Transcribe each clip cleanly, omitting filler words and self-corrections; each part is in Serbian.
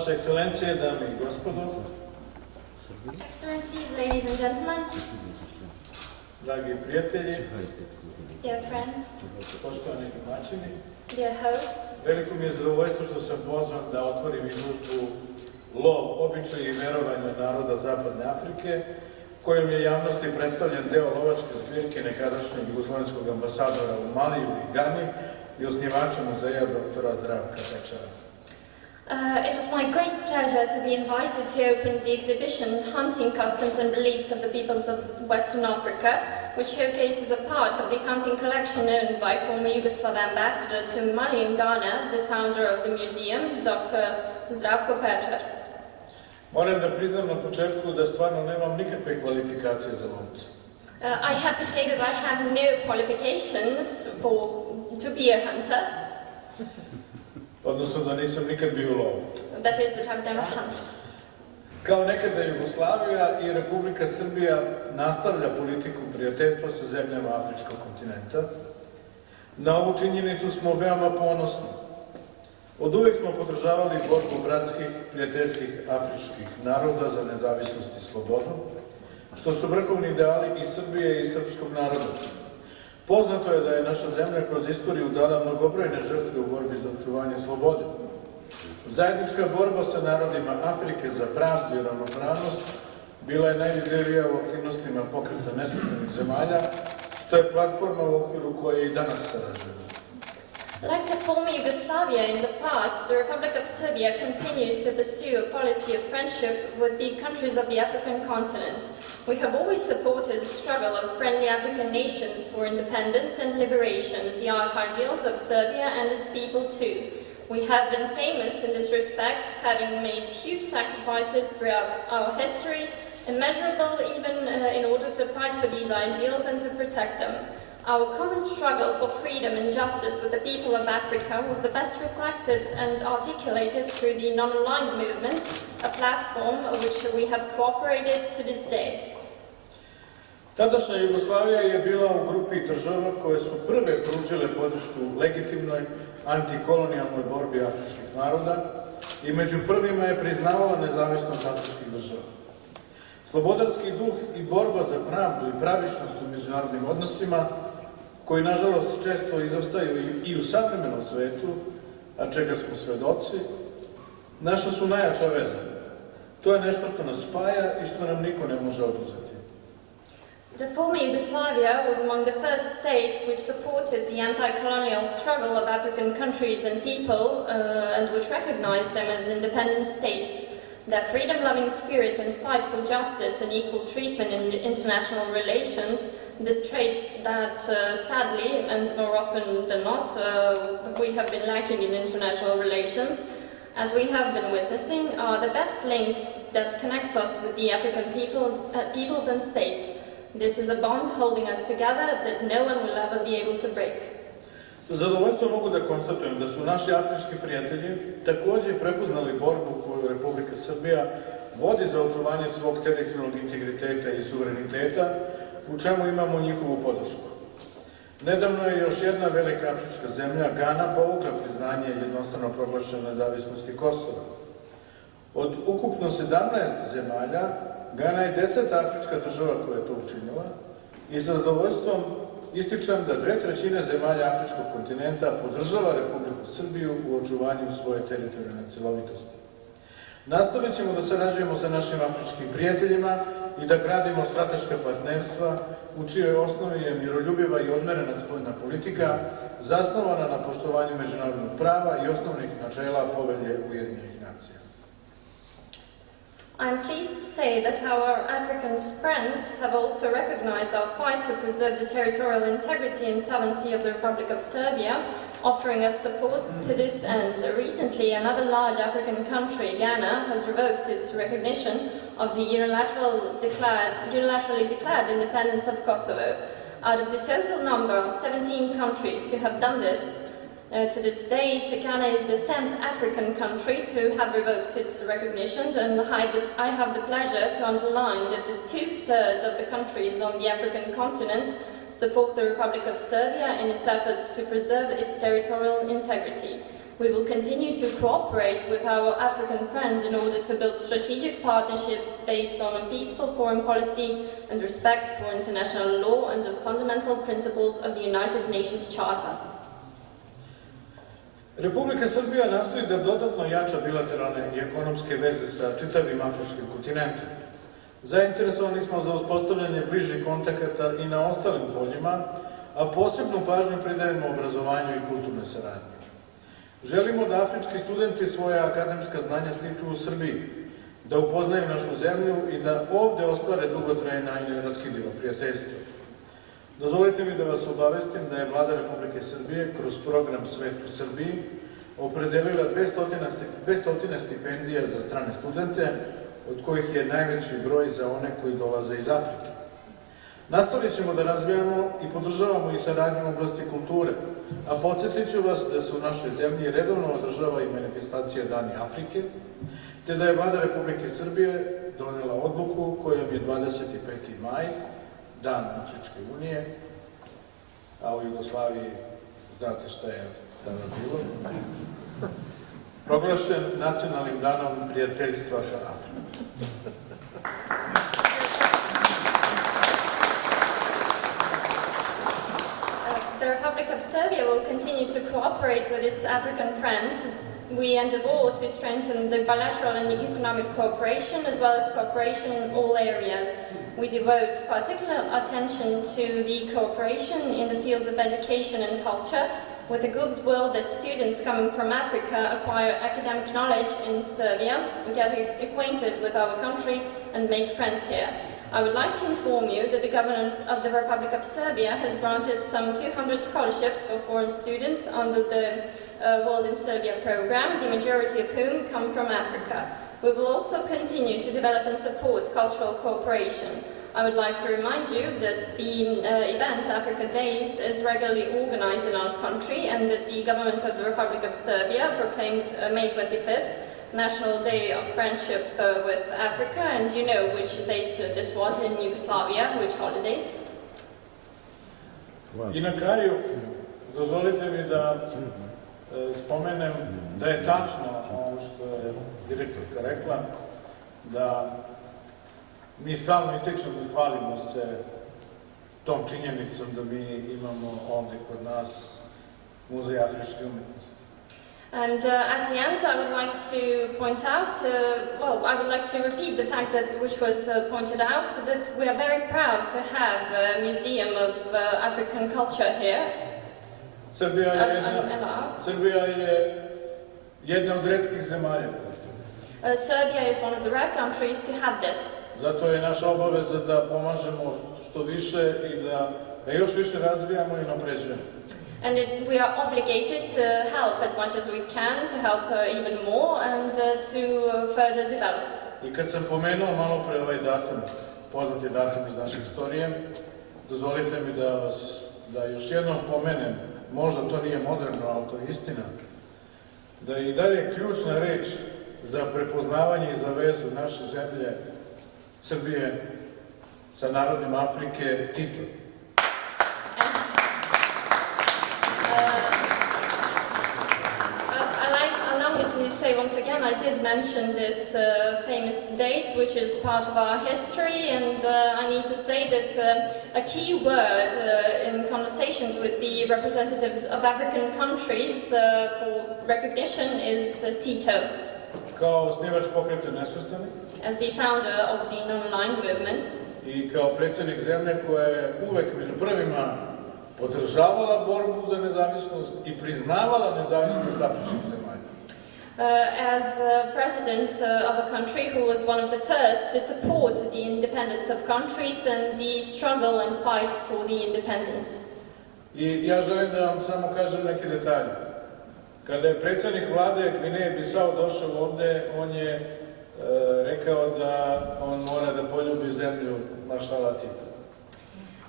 Vaše ekscelencije, dame i gospodo, Excellencies, ladies and gentlemen, dragi prijatelji, dear friends, poštovani domaćini, dear hosts, veliko mi je zadovoljstvo što sam pozvan da otvorim izložbu Lov, običaji i verovanja naroda Zapadne Afrike, kojom je javnosti predstavljen deo lovačke zbirke nekadašnjeg jugoslovenskog ambasadora u Maliju i Gani i osnivača muzeja doktora Dachiccia. It was my great pleasure to be invited to open the exhibition Hunting Customs and Beliefs of the Peoples of Western Africa, which showcases a part of the hunting collection owned by former Yugoslav ambassador to Mali and Ghana, the founder of the museum, Dr. Dachiccia. Moram da priznam na početku da stvarno nemam nikakve kvalifikacije za lovca. I have to say that I have no qualifications to be a hunter. Odnosno da nisam nikad bio u lovu. That is, that I've never hunted. Kao nekada Jugoslavija i Republika Srbija nastavlja politiku prijateljstva sa zemljama afričkog kontinenta. Na ovu činjenicu smo veoma ponosni. Od uvek smo podržavali borbu bratskih, prijateljskih afričkih naroda za nezavisnost i slobodu, što su vrhovni ideali i Srbije i srpskog naroda. Poznato je da je naša zemlja kroz istoriju dala mnogobrojne žrtve u borbi za očuvanje slobode. Zajednička borba sa narodima Afrike za pravdu i ravnopravnost bila je najvidljivija u aktivnostima Pokreta nesvrstanih zemalja, što je platforma u okviru koje i danas sarađujemo. Like the former Yugoslavia in the past, the Republic of Serbia continues to pursue a policy of friendship with the countries of the African continent. We have always supported the struggle of friendly African nations for independence and liberation, the ideals of Serbia and its people too. We have been famous in this respect, having made huge sacrifices throughout our history, immeasurable even in order to fight for these ideals and to protect them. Our common struggle for freedom and justice with the people of Africa was the best reflected and articulated through the non-aligned movement, a platform which we have cooperated to this day. Tadašnja Jugoslavija je bila u grupi država koje su prve pružile podršku legitimnoj antikolonijalnoj borbi afričkih naroda i među prvima je priznavala nezavisnost afričkih država. Slobodarski duh i borba za pravdu i pravičnost u međunarodnim odnosima, koji nažalost često izostaju i u savremenom svetu, a čega smo svedoci, naša su najjača veza. To je nešto što nas spaja i što nam niko ne može oduzeti. The former Yugoslavia was among the first states which supported the anti-colonial struggle of African countries and people and which recognized them as independent states. Their freedom-loving spirit and fight for justice and equal treatment in international relations, the traits that sadly and more often than not we have been lacking in international relations, as we have been witnessing, are the best link that connects us with the African peoples and states. This is a bond holding us together that no one will ever be able to break. Sa zadovoljstvom mogu da konstatujem da su naši afrički prijatelji takođe prepoznali borbu koju Republika Srbija vodi za očuvanje svog teritorijalnog integriteta i suvereniteta, u čemu imamo njihovu podršku. Nedavno je još jedna velika afrička zemlja, Gana, povukla priznanje jednostrano proglašene nezavisnosti Kosova. Od ukupno 17 zemalja, Gana je 10. afrička država koja je to učinila i sa zadovoljstvom ističem da 2/3 zemalja afričkog kontinenta podržava Republiku Srbiju u očuvanju svoje teritorijalne celovitosti. Nastavit ćemo da sarađujemo sa našim afričkim prijateljima i da gradimo strateška partnerstva u čijoj osnovi je miroljubiva i odmerena spoljna politika zasnovana na poštovanju međunarodnog prava i osnovnih načela Povelje Ujedinjenih nacija. I am pleased to say that our African friends have also recognized our fight to preserve the territorial integrity and sovereignty of the Republic of Serbia, offering us support to this end. Recently, another large African country, Ghana, has revoked its recognition of the unilaterally declared independence of Kosovo. Out of the total number of 17 countries to have done this, to this date, Ghana is the 10th African country to have revoked its recognition, and I have the pleasure to underline that 2/3 of the countries on the African continent support the Republic of Serbia in its efforts to preserve its territorial integrity. We will continue to cooperate with our African friends in order to build strategic partnerships based on a peaceful foreign policy and respect for international law and the fundamental principles of the United Nations Charter. Republika Srbija nastoji da dodatno jača bilateralne i ekonomske veze sa čitavim afričkim kontinentom. Zainteresovani smo za uspostavljanje bližih kontakata i na ostalim poljima, a posebnu pažnju pridajemo obrazovanju i kulturnoj saradnji. Želimo da afrički studenti svoja akademska znanja stiču u Srbiji, da upoznaju našu zemlju i da ovde ostvare dugotrajna i neraskidiva prijateljstva. Dozvolite mi da vas obavestim da je Vlada Republike Srbije kroz program Svet u Srbiji opredelila 200 stipendija za strane studente, od kojih je najveći broj za one koji dolaze iz Afrike. Nastavit ćemo da razvijamo i podržavamo i saradnju u oblasti kulture, a podsjetit ću vas da se u našoj zemlji redovno održava i manifestacija Dani Afrike, te da je Vlada Republike Srbije donela odluku kojom je 25. maj, Dan Afričke unije, a u Jugoslaviji znate šta je tada bilo, proglašen nacionalnim danom prijateljstva sa Afrikom. The Republic of Serbia will continue to cooperate with its African friends. We endeavour to strengthen the bilateral and economic cooperation as well as cooperation in all areas. We devote particular attention to the cooperation in the fields of education and culture, with the goodwill that students coming from Africa acquire academic knowledge in Serbia, get acquainted with our country and make friends here. I would like to inform you that the government of the Republic of Serbia has granted some 200 scholarships for foreign students under the World in Serbia program, the majority of whom come from Africa. We will also continue to develop and support cultural cooperation. I would like to remind you that the event, Africa Days, is regularly organized in our country and that the government of the Republic of Serbia proclaimed May 25th National Day of Friendship with Africa, and you know which date this was in Yugoslavia, which holiday. I na kraju, dozvolite mi da spomenem da je tačno ono što je direktorka rekla, da mi stalno ističemo i hvalimo se tom činjenicom da mi imamo ovde kod nas Muzej afričke umetnosti. And at the end, I would like to point out, I would like to repeat the fact that, which was pointed out, that we are very proud to have a museum of African culture here. Srbija je jedna od retkih zemalja. Serbia is one of the rare countries to have this. Zato je naša obaveza da pomažemo što više i da još više razvijamo i napređujemo. And we are obligated to help as much as we can, to help even more and to further develop. I kad sam pomenuo malo pre ovaj datum, poznati datum iz naše istorije, dozvolite mi da još jednom pomenem, možda to nije moderno, ali to je istina, da je i dalje ključna reč za prepoznavanje i za vezu naše zemlje, Srbije, sa narodima Afrike, titul. Allow me to say once again, I did mention this famous date, which is part of our history, and I need to say that a key word in conversations with the representatives of African countries for recognition is Tito. Kao osnivač Pokreta nesvrstanih, as the founder of the non-aligned movement, i kao predsjednik zemlje koja je uvek među prvima podržavala borbu za nezavisnost i priznavala nezavisnost afričkih zemalja. As president of a country who was one of the first to support the independence of countries and the struggle and fight for the independence. I ja želim da vam samo kažem neke detalje. Kada je predsjednik vlade Gvineje Bisao došao ovde, on je rekao da on mora da poljubi zemlju maršala Tita.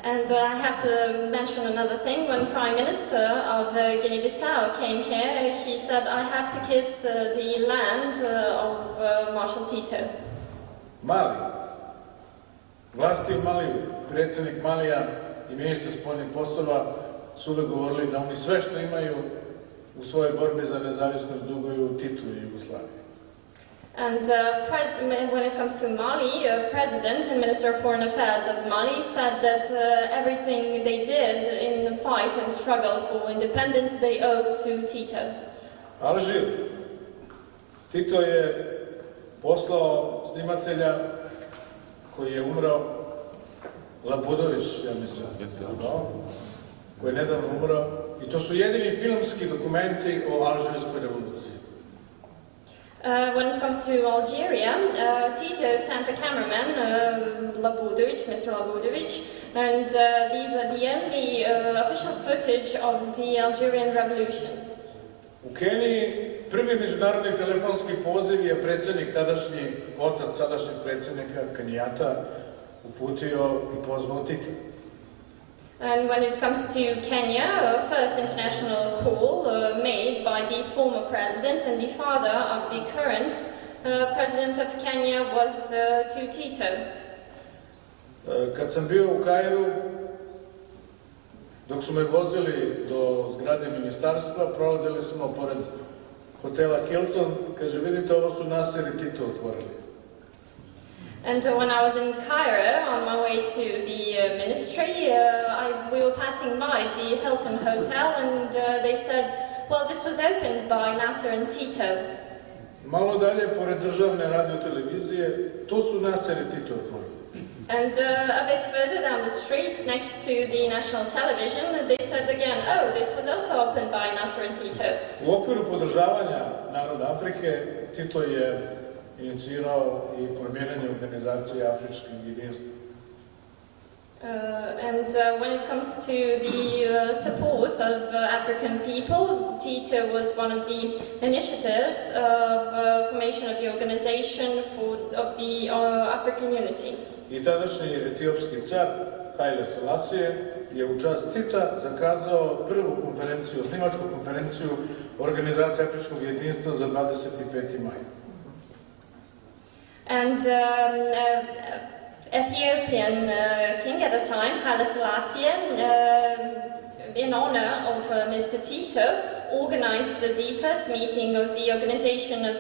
And I have to mention another thing. When Prime Minister of Guinea-Bissau came here, he said, I have to kiss the land of Marshal Tito. Mali. Vlasti u Maliju, predsjednik Malija i ministar spoljnih poslova su uvek govorili da oni sve što imaju u svojoj borbi za nezavisnost duguju Titu i Jugoslaviji. And when it comes to Mali, President and Minister of Foreign Affairs of Mali said that everything they did in the fight and struggle for independence they owed to Tito. Alžir. Tito je poslao snimatelja koji je umro, Labudović, ja mislim, koji je nedavno umro, i to su jedini filmski dokumenti o Alžirskoj revoluciji. When it comes to Algeria, Tito sent a cameraman, Mr. Labudović, and these are the only official footage of the Algerian revolution. U Keniji prvi međunarodni telefonski poziv je predsjednik tadašnji, otac sadašnjeg predsjednika Kenijata, uputio i pozvao Tita. And when it comes to Kenya, first international call made by the former president and the father of the current president of Kenya was to Tito. Kad sam bio u Kairu, dok su me vozili do zgrade ministarstva, prolazili smo pored hotela Hilton, kaže, vidite, ovo su Nasser i Tito otvorili. And when I was in Cairo on my way to the ministry, we were passing by the Hilton Hotel, and they said, well, this was opened by Nasser and Tito. Malo dalje, pored državne radiotelevizije, to su Nasser i Tito otvorili. And a bit further down the street, next to the national television, they said again, oh, this was also opened by Nasser and Tito. U okviru podržavanja naroda Afrike, Tito je inicirao i formiranje organizacije Afričkog jedinstva. And when it comes to the support of African people, Tito was one of the initiatives of formation of the organization of the African unity. I tadašnji etiopski car Haile Selassie je u čast Tita zakazao prvu konferenciju, osnivačku konferenciju organizacije Afričkog jedinstva za 25. maj. And Ethiopian king at the time, Haile Selassie, in honor of Mr. Tito, organized the first meeting of the Organization of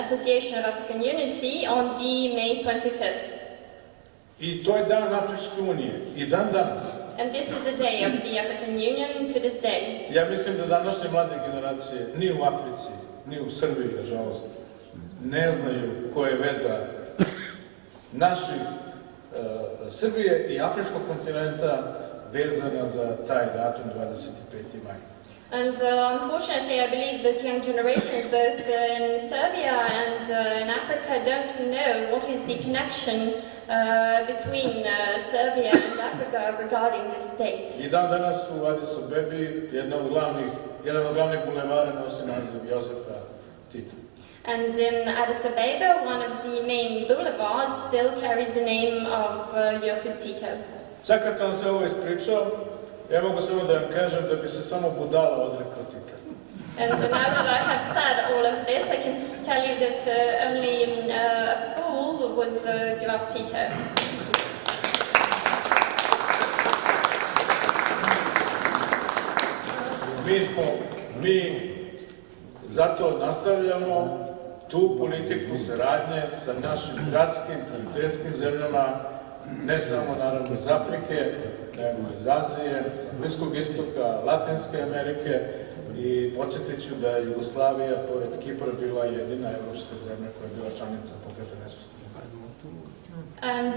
Association of African Unity on the May 25th. I to je dan Afričke unije, i dan danas. And this is the day of the African Union to this day. Ja mislim da današnje mlade generacije ni u Africi, ni u Srbiji, nažalost, ne znaju koja je veza naših Srbije i Afričkog kontinenta vezana za taj datum 25. maj. And unfortunately, I believe that young generations, both in Serbia and in Africa, don't know what is the connection between Serbia and Africa regarding this date. I dan danas u Addis Abebi jedan od glavnih bulevara nosi naziv Jozefa Tita. And in Addis Ababa, one of the main boulevards still carries the name of Josip Tito. Sad kad sam se ovo ispričao, ja mogu samo da vam kažem da bi se samo budala odrekao Tita. And now that I have said all of this, I can tell you that only a fool would give up Tito. Mi zato nastavljamo tu politiku saradnje sa našim bratskim, prijateljskim zemljama, ne samo naravno iz Afrike, nego iz Azije, Bliskog istoka, Latinske Amerike, i podsjetit ću da je Jugoslavija, pored Kipra, bila jedina evropska zemlja koja je bila članica Pokreta nesvrstanih. And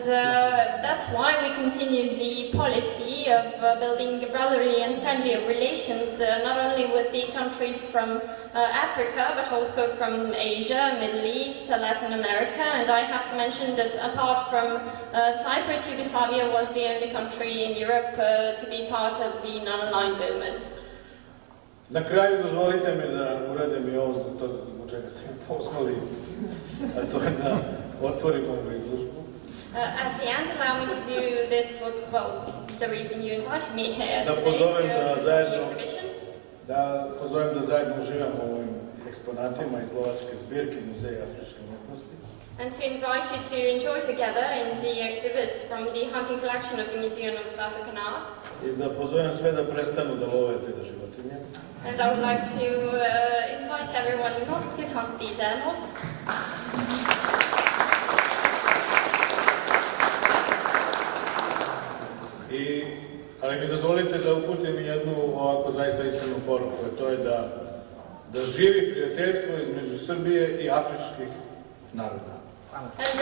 that's why we continue the policy of building brotherly and friendly relations, not only with the countries from Africa, but also from Asia, Middle East, Latin America. And I have to mention that apart from Cyprus, Yugoslavia was the only country in Europe to be part of the non-aligned movement. Na kraju dozvolite mi da uradim i ovo zbog čega ste mi poslali, a to je da otvorim ovu izložbu. At the end, allow me to do this, the reason you invited me here today to the exhibition. Da pozovem da zajedno uživamo u ovim eksponatima iz lovačke zbirke Muzeja afričke umetnosti. and to invite you to enjoy together in the exhibits from the hunting collection of the Museum of African Art. I da pozovem sve da prestanu da love te životinje. And I would like to invite everyone not to hunt these animals. Ali mi dozvolite da uputim jednu ovako zaista iskrenu poruku, a to je da živi prijateljstvo između Srbije i afričkih naroda. And